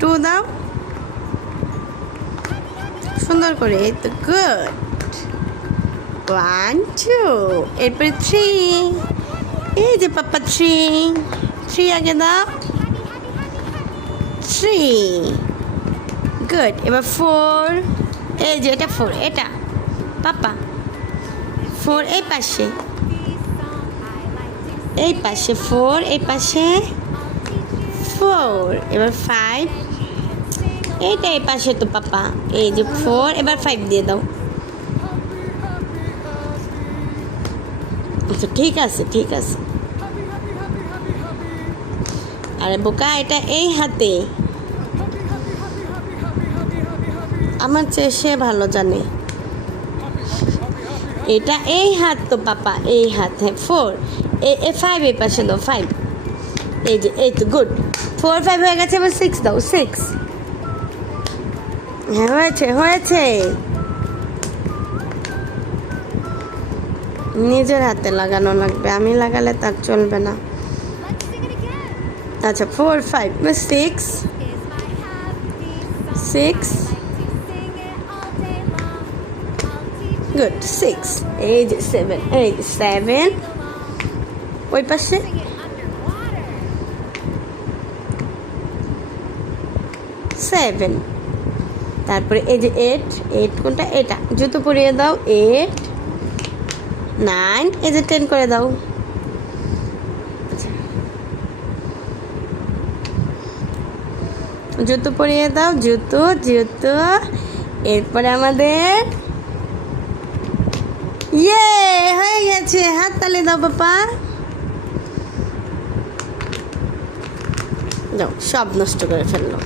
Two দাও, সুন্দর করে, এই তো গুড। 1 2, এরপরে 3, এই যে পাপ্পা 3 আগে দাও, 3 গুড। এবার 4, এই যে এটা 4, এটা পাপ্পা 4 এই পাশে, এই পাশে 4, এই পাশে 4। এবার 5, এইটা এই পাশে তো পাপা, এই যে 4, এবার 5 দিয়ে দাও। আচ্ছা ঠিক আছে ঠিক আছে। আরে বোকা, এটা এই হাতে, আমার চেয়ে সে ভালো জানে। এটা এই হাত তো পাপা, এই হাত। হ্যাঁ 4, 5 এই পাশে দাও, 5, এই যে, এই তো গুড। 4 5 হয়ে গেছে, এবার 6 দাও, 6। হ্যাঁ হয়েছে হয়েছে। নিজের হাতে লাগানো লাগবে, আমি লাগালে তার চলবে না। আচ্ছা 4 5, 6 6 গুড, 6। এই যে 7, এই যে 7 ওই পাশে, 7। তারপরে এই যে 8 কোনটা, এটা জুতো পরিয়ে দাও, 8 9, এই যে 10 করে দাও। জুতো পরিয়ে দাও, জুতো জুতো। এরপরে আমাদের ইয়ে হয়ে গেছে, হাত তালি দাও পাপা। যাও, সব নষ্ট করে ফেললো।